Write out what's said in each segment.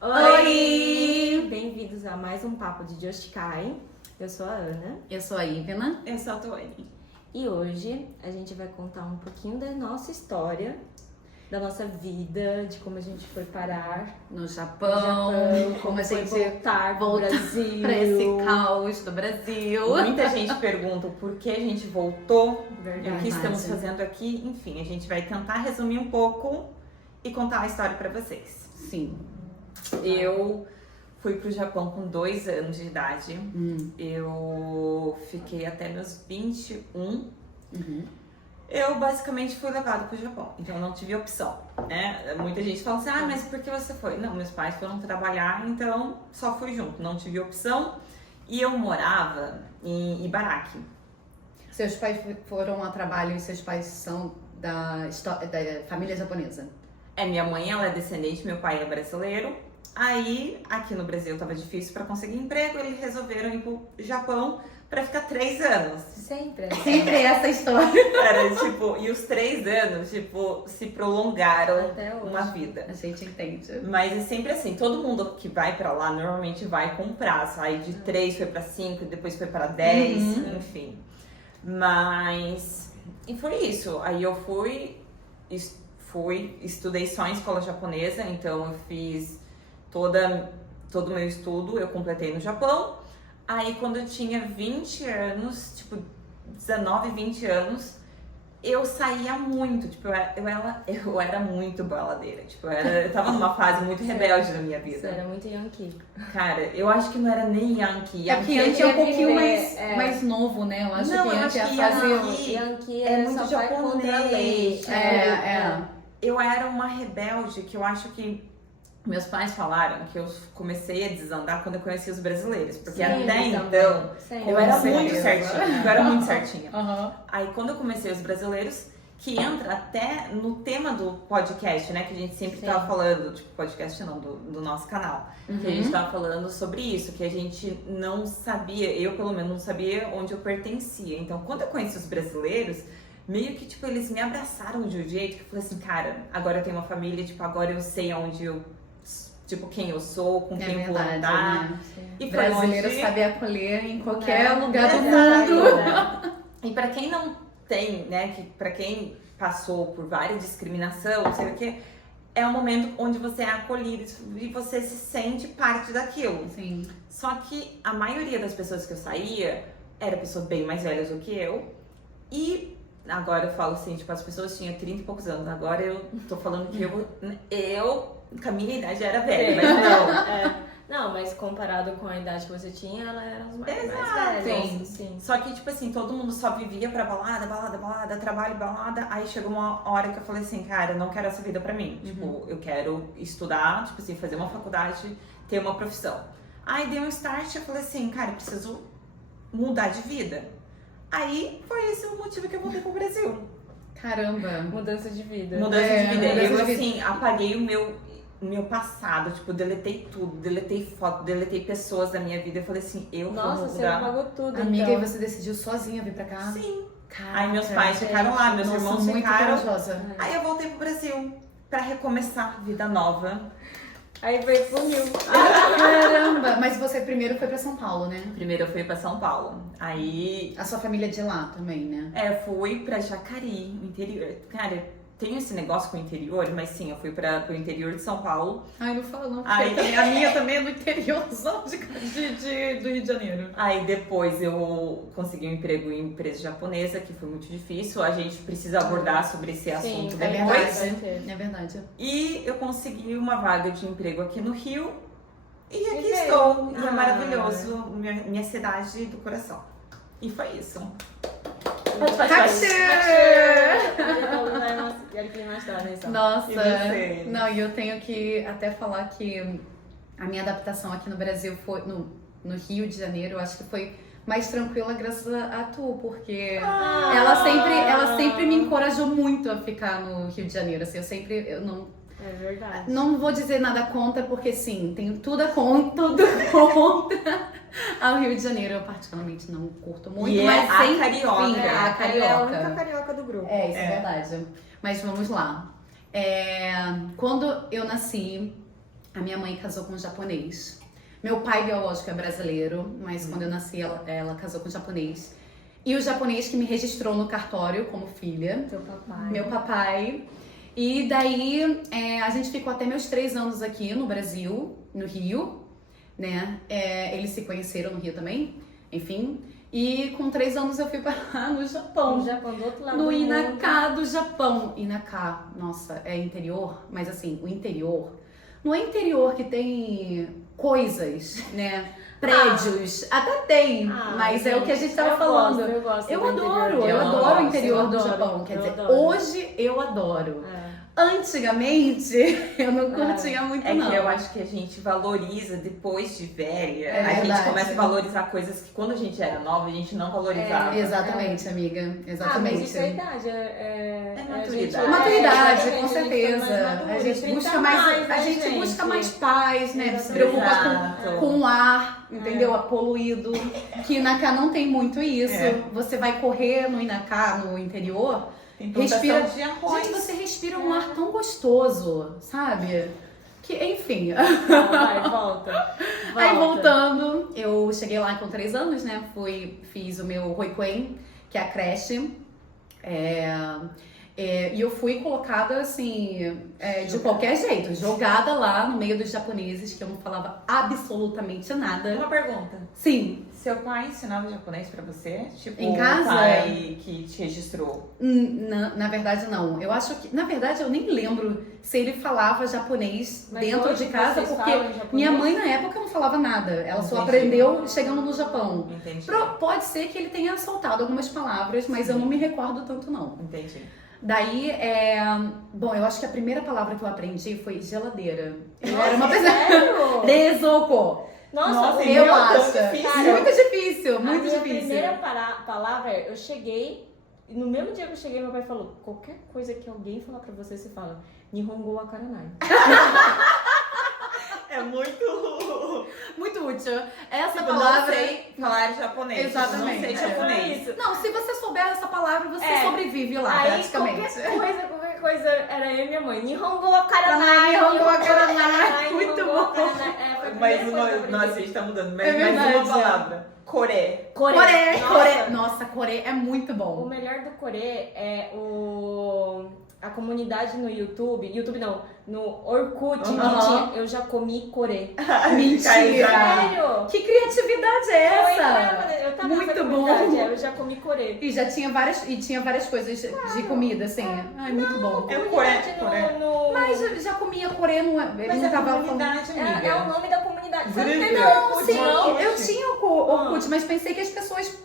Oi! Bem-vindos a mais um Papo de Joshikai. Eu sou a Ana. Eu sou a Ivana. Eu sou a Tuane. E hoje a gente vai contar um pouquinho da nossa história, da nossa vida, de como a gente foi parar No Japão, como a foi gente voltar pro Brasil. pra esse caos do Brasil. Muita gente pergunta por que a gente voltou, Verdade. o que estamos fazendo aqui. Enfim, a gente vai tentar resumir um pouco e contar a história pra vocês. Sim. Eu fui pro Japão com 2 anos de idade. Eu fiquei até meus 21. Eu basicamente fui levada pro Japão, então eu não tive opção, né? Muita gente fala assim, mas por que você foi? Não, meus pais foram trabalhar, então só fui junto, não tive opção. E eu morava em Ibaraki. Seus pais foram a trabalho e seus pais são da família japonesa? Minha mãe, ela é descendente, meu pai é brasileiro. Aí, aqui no Brasil tava difícil pra conseguir emprego, eles resolveram ir pro Japão pra ficar 3 anos. Sempre. Sempre essa história. Era tipo, e os 3 anos, tipo, se prolongaram Até hoje. uma vida. A gente entende. Mas é sempre assim, todo mundo que vai pra lá normalmente vai com prazo. Aí de 3 foi pra 5, depois foi pra 10, enfim. Mas, e foi isso. Aí eu fui, estudei só em escola japonesa, então eu fiz todo o meu estudo, eu completei no Japão. Aí quando eu tinha 20 anos, tipo 19, 20 anos, eu saía muito, tipo, eu era muito baladeira, tipo, eu tava numa fase muito rebelde da minha Você vida. era muito Yankee. Cara, eu acho que não era nem Yankee. É porque Yankee é um pouquinho viver, mais novo, né? Eu acho Não, que eu Yankee é acho que a fase... Yankee Yankee é só muito vai contra a lei. japonês. Eu era uma rebelde que eu acho que meus pais falaram que eu comecei a desandar quando eu conheci os brasileiros. Porque até então, Sempre. eu era Com muito certeza. certinha. Eu era muito certinha. Uhum. Aí quando eu comecei os brasileiros, que entra até no tema do podcast, né? Que a gente sempre tava falando, tipo, podcast não, do nosso canal. Que a gente tava falando sobre isso, que a gente não sabia, eu pelo menos não sabia onde eu pertencia. Então, quando eu conheci os brasileiros, meio que, tipo, eles me abraçaram de um jeito que eu falei assim, cara, agora eu tenho uma família, tipo, agora eu sei onde eu, tipo, quem eu sou, com quem eu vou andar. Né? E foi Brasileiro onde... sabe acolher em qualquer lugar do Verdade, mundo. verdade. E pra quem não tem, né, que pra quem passou por várias discriminação, não sei o que, é um momento onde você é acolhido e você se sente parte daquilo. Sim. Só que a maioria das pessoas que eu saía era pessoas bem mais velhas do que eu. E agora eu falo assim, tipo, as pessoas tinham 30 e poucos anos. Agora eu tô falando que eu com a minha idade era velha, mas não. Não, mas comparado com a idade que você tinha, ela era os mais Exato. velhos. Sim. Só que, tipo assim, todo mundo só vivia pra balada, trabalho, balada. Aí chegou uma hora que eu falei assim, cara, eu não quero essa vida pra mim. Tipo, eu quero estudar, tipo assim, fazer uma faculdade, ter uma profissão. Aí dei um start e eu falei assim, cara, eu preciso mudar de vida. Aí foi esse o motivo que eu voltei pro Brasil. Caramba. Mudança de vida. Mudança de vida. mudança Eu, de vida. assim, apaguei o meu passado, tipo, deletei tudo, deletei foto, deletei pessoas da minha vida. Eu falei assim, eu Nossa, vou você mudar. apagou tudo, Amiga, então. e você decidiu sozinha vir pra cá? Sim. Caraca, Aí meus pais ficaram lá, meus Nossa, irmãos muito ficaram. corajosa. Aí eu voltei pro Brasil pra recomeçar vida nova. Aí veio pro Rio. Caramba! Mas você primeiro foi pra São Paulo, né? Primeiro eu fui pra São Paulo. Aí A sua família é de lá também, né? fui pra Jacareí, no interior. Cara, tenho esse negócio com o interior, mas sim, eu fui pro interior de São Paulo. Ai, não fala não, porque Ai. a minha também é do interiorzão do Rio de Janeiro. Aí depois eu consegui um emprego em empresa japonesa, que foi muito difícil. A gente precisa abordar sobre esse assunto Sim, depois. verdade. É verdade. E eu consegui uma vaga de emprego aqui no Rio. E aqui veio. estou. E é Ah. maravilhoso. Minha cidade do coração. E foi isso. Nossa, E você? não, e eu tenho que até falar que a minha adaptação aqui no Brasil foi no Rio de Janeiro, eu acho que foi mais tranquila graças a tu, porque ela sempre me encorajou muito a ficar no Rio de Janeiro, assim, eu É verdade. não vou dizer nada contra, porque sim, tenho tudo contra ao Rio de Janeiro, eu particularmente não curto muito, E mas a sem carioca. fim, É, a ela é a carioca. única carioca do grupo. É, isso é verdade. Mas vamos lá. Quando eu nasci, A minha mãe casou com um japonês. Meu pai biológico é brasileiro, mas quando eu nasci, ela casou com um japonês. E o japonês que me registrou no cartório como filha. Teu papai. Meu papai. E daí, a gente ficou até meus 3 anos aqui no Brasil, no Rio, né? Eles se conheceram no Rio também, enfim. E com 3 anos eu fui parar no Japão. No Japão, do outro lado No do Inaka mundo. do Japão. Inaka, nossa, é interior, mas assim, o interior. Não é interior que tem coisas, né? Prédios, até tem, mas é o que a gente tava falando. Eu gosto Eu do adoro, interior. eu adoro o interior eu do adoro, Japão. Quer eu dizer, adoro. hoje eu adoro. Antigamente, eu não curtia muito, É não. que eu acho que a gente valoriza depois de velha. É a gente verdade. começa a valorizar coisas que quando a gente era nova, a gente não valorizava. Exatamente, amiga. Exatamente. Mas isso é idade, maturidade. Maturidade, a com gente fica certeza. mais maduro, A gente 30 busca mais, né, a gente busca mais paz, né? Se preocupa Exato. com o ar, entendeu? Poluído. Que Inaka não tem muito isso. Você vai correr no Inaka, no interior, Tem respira. plantação de arroz. Gente, você respira um ar tão gostoso, sabe? Que, enfim. Vai, volta. Aí voltando, eu cheguei lá com 3 anos, né? Fiz o meu Roikuen, que é a creche. E eu fui colocada assim, de qualquer jeito, jogada lá no meio dos japoneses, que eu não falava absolutamente nada. Uma pergunta. Sim. Seu pai ensinava japonês pra você? Tipo, Em casa? o pai que te registrou? Na verdade, não. Eu acho que, na verdade, eu nem lembro se ele falava japonês Mas dentro hoje de casa, vocês porque falam japonês? minha mãe na época não falava nada. Ela só Entendi. aprendeu chegando no Japão. Entendi. Pode ser que ele tenha soltado algumas palavras, mas eu não me recordo tanto, não. Entendi. Daí, bom, eu acho que a primeira palavra que eu aprendi foi geladeira. Eu Nossa, era uma pessoa... sério? Rezoko. Nossa, e Eu meu, tão acho. difícil. Muito difícil, muito a minha difícil. primeira palavra, eu cheguei, e no mesmo dia que eu cheguei, meu pai falou, qualquer coisa que alguém falar pra você, você fala, Nihongo wa karanai. É muito... Muito útil. Essa Tipo, palavra... não sei falar japonês. Exatamente. Não sei japonês. Não, se você souber essa palavra, você sobrevive lá, Aí praticamente. qualquer coisa, era eu e minha mãe, Nihongo wa karanai. Nihongo wa karanai. Muito Nihongo wa bom. karanai. Foi a Mas primeira coisa que eu nossa, a aprendi. gente tá mudando. É Mas mais verdade. uma palavra. Coré. Coré. Nossa. Nossa, Coré é muito O bom. melhor do Coré é a comunidade no YouTube não, no Orkut, que Uhum. tinha, eu já comi Coré. Mentira. Sério? Que criatividade é essa? Eu tava Muito nessa bom. comunidade, eu já comi Coré. E já tinha várias coisas de comida, assim. Ai, muito bom. É o Coré. Mas eu já comia Coré, ele Mas não é tava comunidade, amiga. É o nome da comunidade. Você não Grupo. tem Não, Orkut, sim, não? eu tinha o Orkut, mas pensei que as pessoas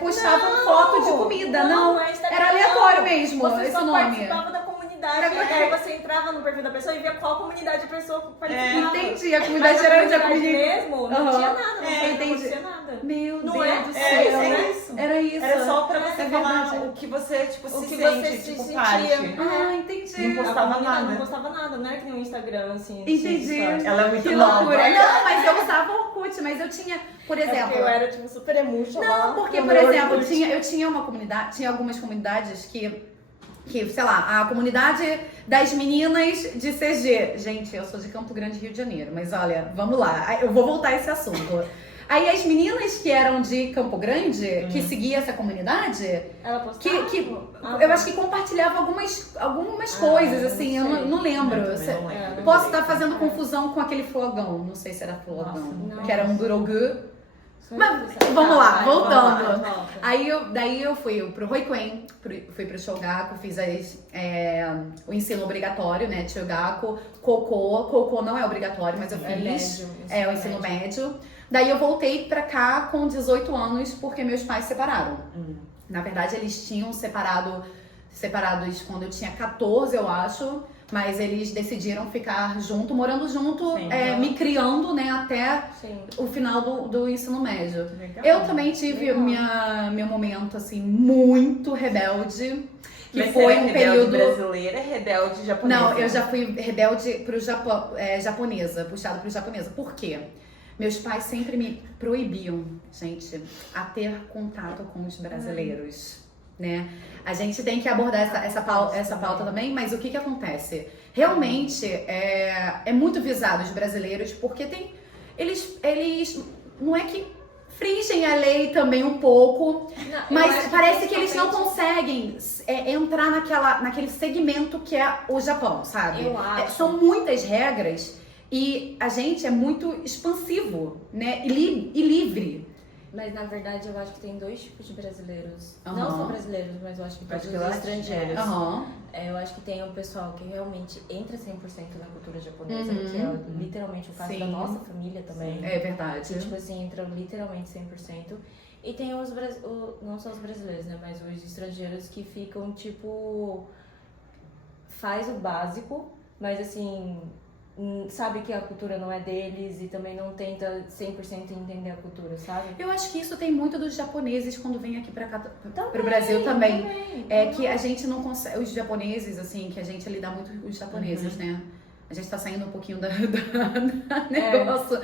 postavam Não, foto de comida. Não, é Instagram, era aleatório não. mesmo Você esse só nome. participava da comunidade. Aí você entrava no perfil da pessoa e via qual comunidade a pessoa participava. Entendi, a Mas comunidade a era de comunidade comida. mesmo, não Aham. tinha nada, não entendi. acontecia nada. Meu Não Deus é? do É céu. isso. Era isso. Era só pra você É falar verdade. o que você, tipo, O se que sente, você se tipo, sentia. parte. Ah, entendi. Não postava nada. Não postava nada, não era que nem o Instagram, assim. Entendi. Ela é muito Que nova. loucura. Não, mas eu usava Orkut, mas eu tinha, por É porque exemplo... eu era, tipo, super emuxa lá. Não, porque, no por meu exemplo, Orkut. eu tinha uma comunidade, tinha algumas comunidades que, sei lá, a comunidade das meninas de CG. Gente, eu sou de Campo Grande, Rio de Janeiro, mas olha, vamos lá, eu vou voltar a esse assunto. Aí as meninas que eram de Campo Grande, que seguiam essa comunidade, Ela postava? eu acho que compartilhava algumas coisas, assim, eu não lembro. Posso estar fazendo confusão com aquele flogão, não sei se era flogão, Nossa, que era um Gurogu. Mas, Tá, vamos lá, vai, voltando. volta. Daí eu fui pro Roikuen, fui pro Shogaku, fiz o ensino obrigatório, né? Shogaku, Koko não é obrigatório, mas eu fiz. Médio, O ensino médio. Daí eu voltei pra cá com 18 anos porque meus pais separaram. Na verdade, eles tinham separados quando eu tinha 14, eu acho. Mas eles decidiram ficar morando junto, Sim. me criando, né, até Sim. o final do ensino médio. Legal. Eu também tive meu momento, assim, muito rebelde. Que Mas foi você era um rebelde período... brasileira, rebelde japonesa. Não, eu já fui rebelde pro Japão, japonesa, puxada pro japonesa. Por quê? Meus pais sempre me proibiam, gente, a ter contato com os brasileiros, né? A gente tem que abordar essa pauta também, mas o que acontece? realmente é muito visado os brasileiros, porque eles não é que fringem a lei também um pouco, mas parece que eles não conseguem entrar naquele segmento que é o Japão, sabe? Eu acho. São muitas regras e a gente é muito expansivo, né? E livre. Mas na verdade eu acho que tem dois tipos de brasileiros. Aham. Não só brasileiros, mas eu acho que todos Acho que os lá estrangeiros. Aham. Eu acho que tem o pessoal que realmente entra 100% na cultura japonesa, Uhum. que é literalmente o caso Sim. da nossa família também. É verdade. Que, tipo assim, entram literalmente 100%. E tem não só os brasileiros, né? Mas os estrangeiros que ficam, tipo... Faz o básico, mas assim... Sabe que a cultura não é deles e também não tenta 100% entender a cultura, sabe? Eu acho que isso tem muito dos japoneses quando vêm aqui pra cá, pro Brasil também. É que a gente não consegue, os japoneses, assim, que a gente lida muito com os japoneses, né? A gente tá saindo um pouquinho da negócio.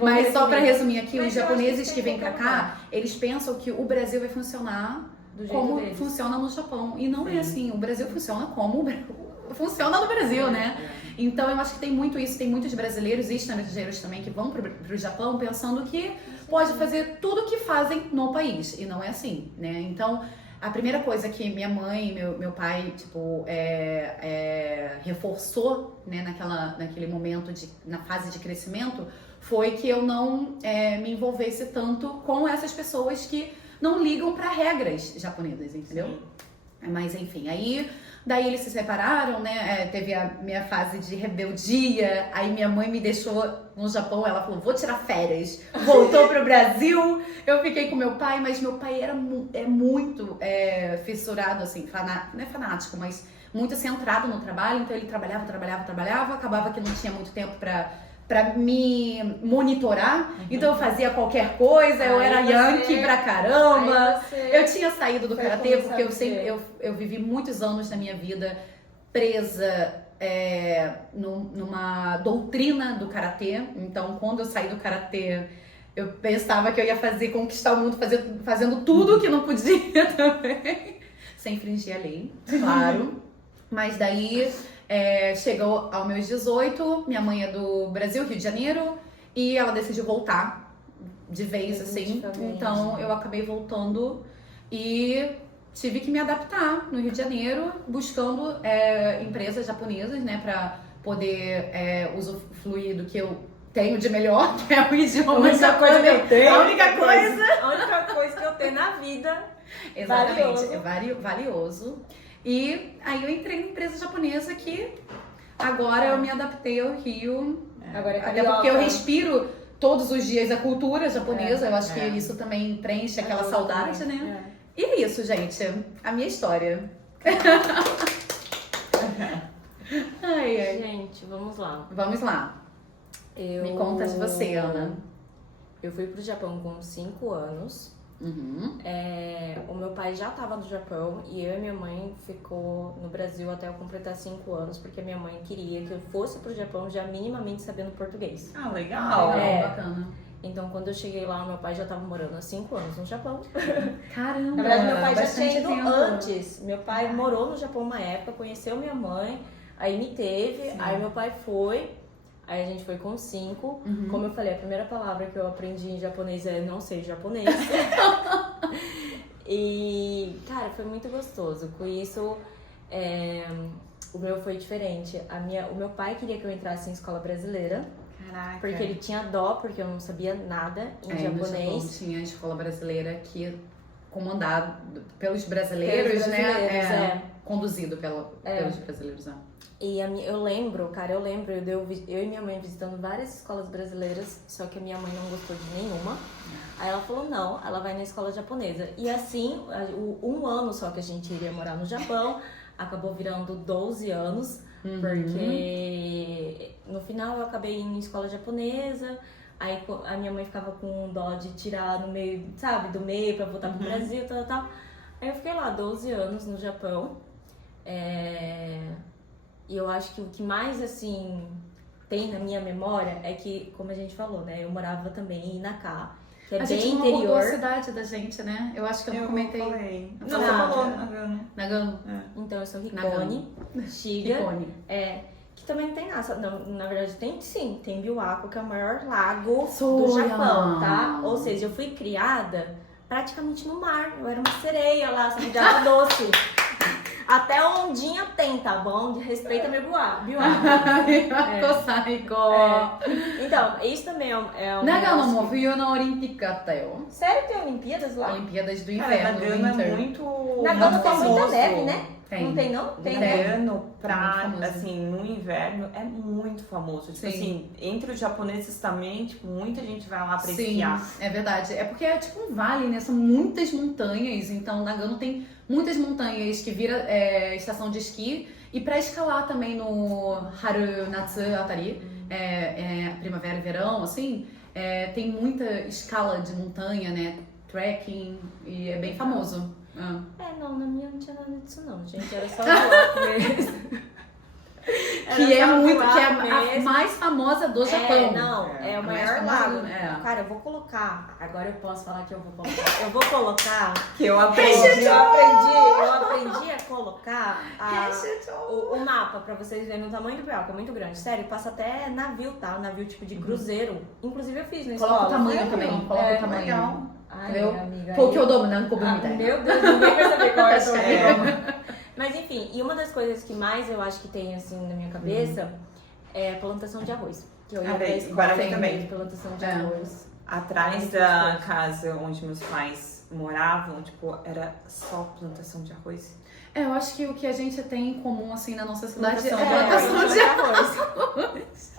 Mas só pra resumir aqui, Mas os eu acho que japoneses isso que tem vêm pra qualquer cá, eles pensam que o Brasil vai funcionar Do jeito como deles. funciona no Japão. E não Sim. é assim, o Brasil funciona como funciona no Brasil, né? Então eu acho que tem muito isso, tem muitos brasileiros e estrangeiros também que vão pro Japão pensando que pode fazer tudo o que fazem no país. E não é assim, né? Então, a primeira coisa que minha mãe e meu pai, tipo, reforçou, né, naquele momento, na fase de crescimento, foi que eu não me envolvesse tanto com essas pessoas que não ligam para regras japonesas, entendeu? Sim. Mas enfim, daí eles se separaram, né? Teve a minha fase de rebeldia. Aí minha mãe me deixou no Japão. Ela falou: vou tirar férias. Voltou pro Brasil. Eu fiquei com meu pai, mas meu pai era muito fissurado, assim, não é fanático, mas muito centrado no trabalho. Então ele trabalhava. Acabava que não tinha muito tempo pra me monitorar. Então eu fazia qualquer coisa. Eu era yankee pra caramba. Eu tinha saído do karatê porque eu vivi muitos anos da minha vida presa numa doutrina do karatê. Então, quando eu saí do karatê, eu pensava que eu ia conquistar o mundo fazendo tudo que não podia também, sem infringir a lei, claro. Mas daí chegou aos meus 18, minha mãe é do Brasil, Rio de Janeiro, e ela decidiu voltar de vez, assim. Então eu acabei voltando e tive que me adaptar no Rio de Janeiro, buscando empresas japonesas, né, pra poder usufruir do que eu tenho de melhor, que é o idioma. A única coisa que eu tenho. A única coisa. A única coisa que eu tenho na vida. Exatamente, valioso. E aí eu entrei na empresa japonesa que agora eu me adaptei ao Rio. Agora é Até porque eu respiro todos os dias a cultura japonesa. Eu acho que É. isso também preenche aquela Ajuda saudade, também. né? E é isso, gente. A minha história. Ai. Gente, vamos lá. Vamos lá. Me conta de você, Ana. Eu fui pro Japão com 5 anos. Uhum. O meu pai já estava no Japão e eu e minha mãe ficou no Brasil até eu completar 5 anos, porque minha mãe queria que eu fosse pro Japão já minimamente sabendo português. Ah, legal. Bacana. Então, quando eu cheguei lá, meu pai já estava morando há 5 anos no Japão. Caramba. Na verdade, meu pai já bastante tinha ido tempo. antes. Meu pai morou no Japão uma época, conheceu minha mãe, aí me teve, aí meu pai foi. Aí a gente foi com 5. Uhum. Como eu falei, a primeira palavra que eu aprendi em japonês é não sei japonês. E, cara, foi muito gostoso. Com isso, o meu foi diferente. O meu pai queria que eu entrasse em escola brasileira. Caraca. Porque ele tinha dó, porque eu não sabia nada em No Japão japonês. tinha a escola brasileira que comandado pelos brasileiros, né? Conduzido pelos brasileiros. E eu lembro, eu e minha mãe visitando várias escolas brasileiras, só que a minha mãe não gostou de nenhuma. Aí ela falou, não, ela vai na escola japonesa. E assim, um ano só que a gente iria morar no Japão, acabou virando 12 anos, porque no final eu acabei indo em escola japonesa, aí a minha mãe ficava com dó de tirar no meio, sabe, do meio pra voltar pro Brasil, tal. Aí eu fiquei lá 12 anos no Japão. E eu acho que o que mais, assim, tem na minha memória é que, como a gente falou, né? Eu morava também em Naka, que é A bem gente não abordou a interior. cidade da gente, né? Eu acho que eu não comentei. Falei. Não, Não, você falou. Nagano. Então, eu sou Nagano. Hikone, Shiga, Icone. que também não tem nada. Não, na verdade, tem sim. Tem Biwako, que é o maior lago do Soya. Japão, tá? Ou seja, eu fui criada praticamente no mar. Eu era uma sereia lá, sabe, de água doce. Até ondinha tem, tá bom? Respeita meu Biwako. Então, isso também é um 長野 negócio も冬のオリンピックあったよ。 que... Sério, tem Olimpíadas lá? Olimpíadas do Cara, inverno, Nagano é winter. muito Nagano tem muita famoso. neve, né? Tem. Não tem, não? Tem, Tem. né? Nagano, Muito pra, famoso. assim, no inverno é muito famoso. Tipo Sim. assim, entre os japoneses também, tipo, muita gente vai lá pra Sim, esquiar. é verdade. É porque é tipo um vale, né? São muitas montanhas. Então, Nagano tem muitas montanhas que vira estação de esqui. E pra escalar também no Haru, Natsu, Atari, primavera e verão, assim, tem muita escala de montanha, né? Trekking, e é bem famoso. Não, na minha não tinha nada disso não, gente. Era só Biwako mesmo. Que é só muito, que é a mesmo. mais famosa do Japão. É o mais maior famosa, lago. é. Cara, eu vou colocar. Agora eu posso falar que eu vou colocar. Eu vou colocar. Que eu aprendi. Eu aprendi a colocar o mapa pra vocês verem o tamanho do Biwako, é muito grande. Sério, passa até navio, tá? Navio tipo de cruzeiro. Inclusive eu fiz na escola. Coloca o tamanho Sério? também, coloca o tamanho. Legal. Ai, Entendeu? amiga. Pokyodomo, não cobrou Meu Deus, ninguém vai saber qual é o É. Mas enfim, e uma das coisas que mais eu acho que tem assim na minha cabeça é plantação de arroz. Que eu ia pra escola Guarani tem também. plantação de É. arroz. Atrás da casa onde meus pais moravam, tipo, era só plantação de arroz. Eu acho que o que a gente tem em comum, assim, na nossa cidade Plantação é de plantação de arroz.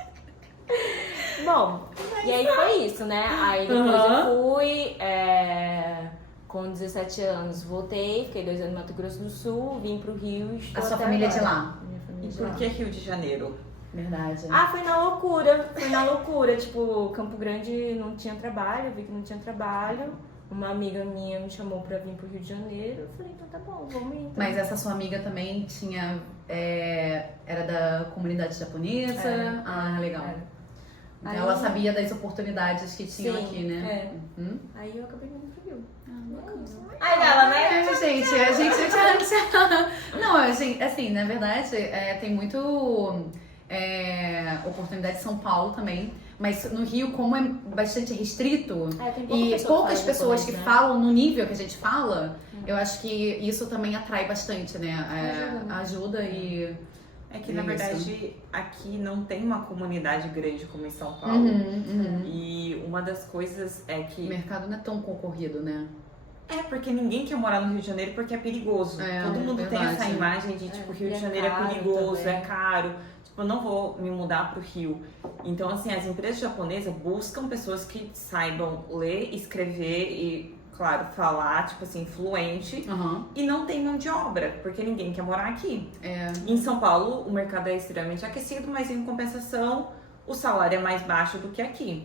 Bom, e aí foi isso, né? Aí depois eu fui, com 17 anos, voltei, fiquei 2 anos no Mato Grosso do Sul, vim pro Rio e estou A sua até família agora. de lá. Minha família E de por lá. que Rio de Janeiro? Verdade. Ah, foi na loucura. Tipo, Campo Grande não tinha trabalho, eu vi que não tinha trabalho. Uma amiga minha me chamou pra vir pro Rio de Janeiro. Eu falei, então tá bom, vamos ir. Então. Mas essa sua amiga também tinha. Era da comunidade japonesa? Era. Ah, legal. Era. Então Aí- ela sabia das oportunidades que tinham Sim, aqui, né? Uhum. Aí eu acabei vindo pro Rio. bacana. Aí ela, né? Gente, a gente. Não, a gente, assim, na verdade, tem muito oportunidade em São Paulo também. Mas no Rio, como é bastante restrito Tem pouca e pessoa que poucas fala pessoas japonês, que né? falam no nível que a gente fala, eu acho que isso também atrai bastante, né? Ajuda, né? Ajuda e. É que, na Isso. verdade, aqui não tem uma comunidade grande como em São Paulo. Uhum. E uma das coisas é O que... mercado não é tão concorrido, né? É, porque ninguém quer morar no Rio de Janeiro porque é perigoso. Todo mundo tem verdade. essa imagem de, tipo, Rio e de é Janeiro é caro perigoso, também. é caro. Tipo, eu não vou me mudar pro Rio. Então, assim, as empresas japonesas buscam pessoas que saibam ler, escrever e, claro, falar, tipo assim, fluente. Uhum. E não tem mão de obra, porque ninguém quer morar aqui. É. Em São Paulo, o mercado é extremamente aquecido, mas em compensação, o salário é mais baixo do que aqui.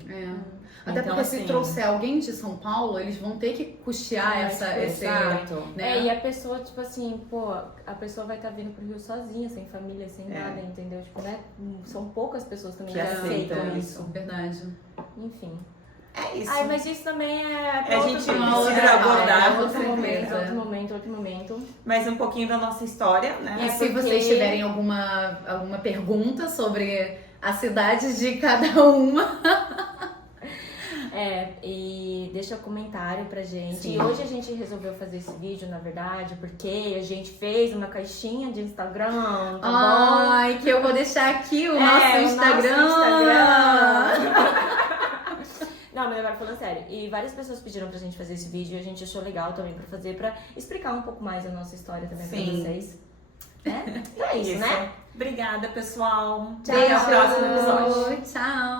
Até Então, porque assim, se trouxer alguém de São Paulo, eles vão ter que custear esse. Exato. Né? E a pessoa, tipo assim, pô, a pessoa vai estar vindo pro Rio sozinha, sem família, sem É. nada, entendeu? Tipo, né? São poucas pessoas também Que que aceitam aceitam isso. isso. Verdade. Enfim. É isso. Ai, mas isso também é pra A outro gente tema. precisa abordar, com outro momento, certeza. outro momento. Mais um pouquinho da nossa história, né? E É se porque- vocês tiverem alguma pergunta sobre a cidade de cada uma. E deixa um comentário pra gente. Sim. E hoje a gente resolveu fazer esse vídeo, na verdade, porque a gente fez uma caixinha de Instagram, tá bom? Ai, que eu vou deixar aqui o É, nosso o Instagram. nosso Instagram. Não, mas agora falando sério. E várias pessoas pediram pra gente fazer esse vídeo e a gente achou legal também pra fazer, pra explicar um pouco mais a nossa história também pra Sim. vocês. Né? Então é isso, né? Obrigada, pessoal. Tchau, até o próximo Beijo. episódio. Tchau.